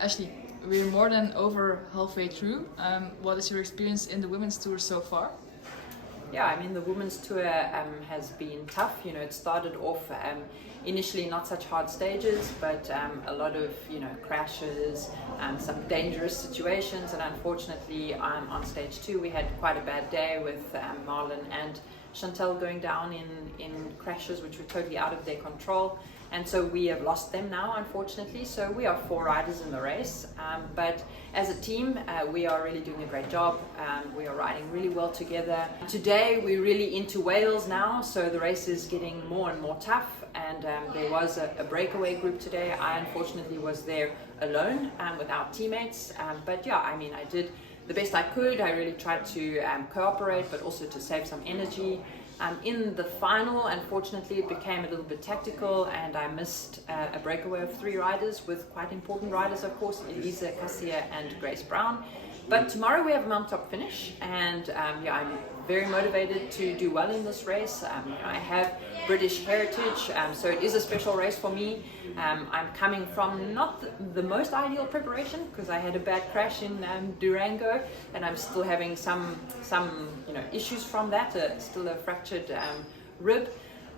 Ashleigh, we're more than over halfway through. What is your experience in the women's tour so far? Yeah, I mean, the women's tour has been tough. You know, it started off initially not such hard stages, but a lot of, crashes, some dangerous situations. And unfortunately, on stage 2, we had quite a bad day with Marlon and Chantal going down in crashes which were totally out of their control. And so we have lost them now, unfortunately. So we are 4 riders in the race. But as a team, we are really doing a great job. We are riding really well together. Today, we're really into Wales now. So the race is getting more and more tough. And there was a breakaway group today. I unfortunately was there alone without teammates. But yeah, I mean, I did the best I could. I really tried to cooperate, but also to save some energy. In the final, unfortunately, it became a little bit tactical, and I missed a breakaway of 3 riders with quite important riders, of course, Elisa Cassia and Grace Brown. But tomorrow we have a mountaintop finish, and I'm very motivated to do well in this race. I have British heritage, so it is a special race for me. I'm coming from not the most ideal preparation because I had a bad crash in Durango, and I'm still having some issues from that. Still a fractured rib.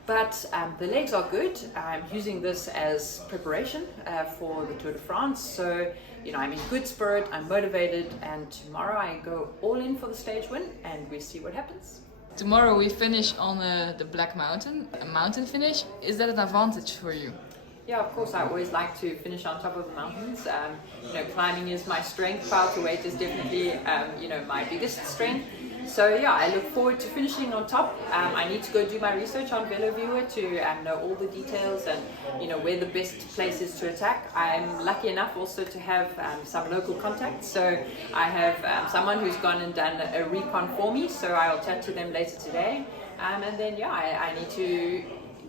But the legs are good. I'm using this as preparation for the Tour de France. So, I'm in good spirit, I'm motivated, and tomorrow I go all in for the stage win, and we see what happens. Tomorrow we finish on the Black Mountain, a mountain finish. Is that an advantage for you? Yeah, of course, I always like to finish on top of the mountains. Climbing is my strength. Power to weight is definitely, my biggest strength. So yeah, I look forward to finishing on top. I need to go do my research on VeloViewer to know all the details and where the best place is to attack. I'm lucky enough also to have some local contacts. So I have someone who's gone and done a recon for me. So I'll chat to them later today. And then I need to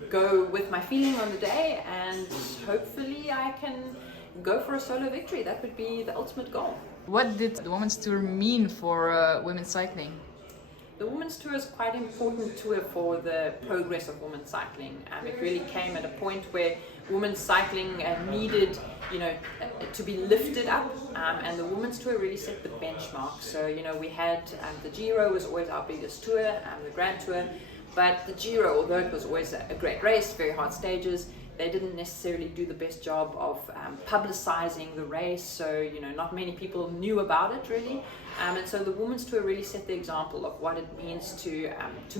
go with my feeling on the day, and hopefully I can go for a solo victory. That would be the ultimate goal. What did the Women's Tour mean for women's cycling? The Women's Tour is quite an important tour for the progress of women's cycling. It really came at a point where women's cycling needed, to be lifted up, and the Women's Tour really set the benchmark. So, we had the Giro was always our biggest tour, the Grand Tour, but the Giro, although it was always a great race, very hard stages, they didn't necessarily do the best job of publicizing the race, so not many people knew about it really, and so the Women's Tour really set the example of what it means to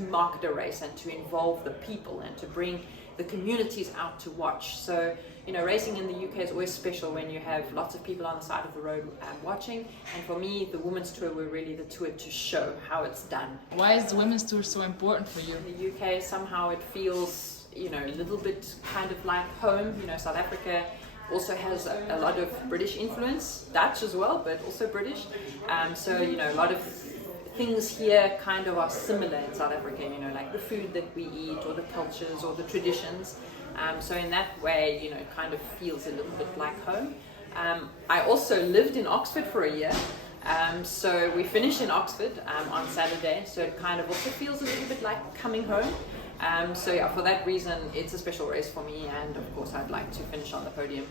market a race and to involve the people and to bring the communities out to watch. So racing in the UK is always special when you have lots of people on the side of the road watching, and for me the Women's Tour were really the tour to show how it's done. Why is the Women's Tour so important for you? In the UK somehow it feels a little bit kind of like home. South Africa also has a lot of British influence, Dutch as well, but also British. So, a lot of things here kind of are similar in South Africa, like the food that we eat or the cultures or the traditions. So in that way, kind of feels a little bit like home. I also lived in Oxford for a year. So we finished in Oxford on Saturday, so it kind of also feels a little bit like coming home. So yeah, for that reason, it's a special race for me, and of course I'd like to finish on the podium.